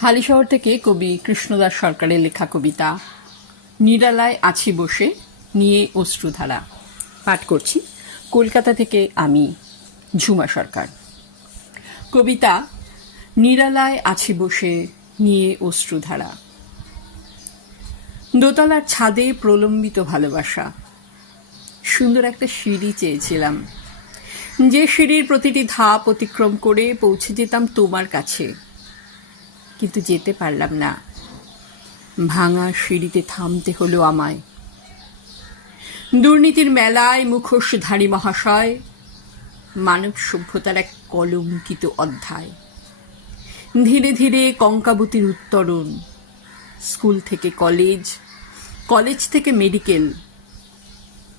হালিশহর থেকে কবি কৃষ্ণদাস সরকারের লেখা কবিতা নিরালায় আছি বসে নিয়ে অশ্রুধারা পাঠ করছি কলকাতা থেকে আমি ঝুমা সরকার। কবিতা নিরালায় আছি বসে নিয়ে অশ্রুধারা। দোতলার ছাদে প্রলম্বিত ভালোবাসা। সুন্দর একটা সিঁড়ি চেয়েছিলাম, যে সিঁড়ির প্রতিটি ধাপ অতিক্রম করে পৌঁছে যেতাম তোমার কাছে, কিন্তু যেতে পারলাম না। ভাঙা সিঁড়িতে থামতে হলো আমায়। দুর্নীতির মেলায় মুখোশধারী মহাশয়, মানব সভ্যতার এক কলঙ্কিত অধ্যায়। ধীরে ধীরে কঙ্কাবতীর উত্তরণ। স্কুল থেকে কলেজ, কলেজ থেকে মেডিকেল।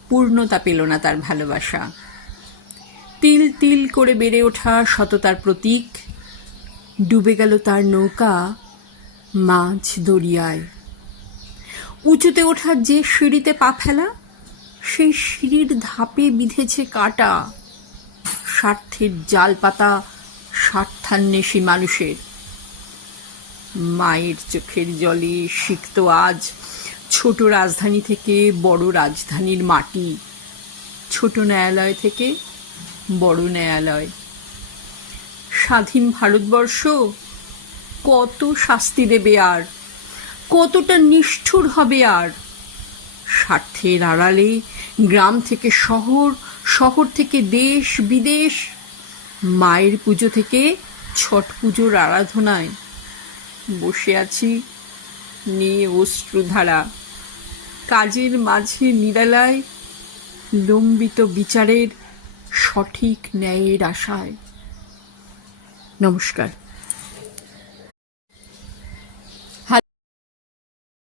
পূর্ণতা পেল না তার ভালোবাসা। তিল তিল করে বেড়ে ওঠা সততার প্রতীক। ডুবে গেল তার নৌকা মাঝ দরিয়ায়। উঁচুতে ওঠার যে সিঁড়িতে পা ফেলা, সেই সিঁড়ির ধাপে বিঁধেছে কাটা। স্বার্থের জাল পাতা স্বার্থান্বেষী মানুষের। মায়ের চোখের জলে সিক্ত আজ ছোট রাজধানী থেকে বড় রাজধানীর মাটি, ছোট ন্যায়ালয় থেকে বড় ন্যায়ালয়। স্বাধীন ভারতবর্ষ কত শাস্তি দেবে আর, কতটা নিষ্ঠুর হবে আর। স্বার্থের আড়ালে গ্রাম থেকে শহর, শহর থেকে দেশ বিদেশ, মায়ের পুজো থেকে ছট পুজোর আরাধনায় বসে আছি নিয়ে অশ্রুধারা। কাজের মাঝে নিরালায় লম্বিত বিচারের সঠিক ন্যায়ের আশায়। নমস্কার।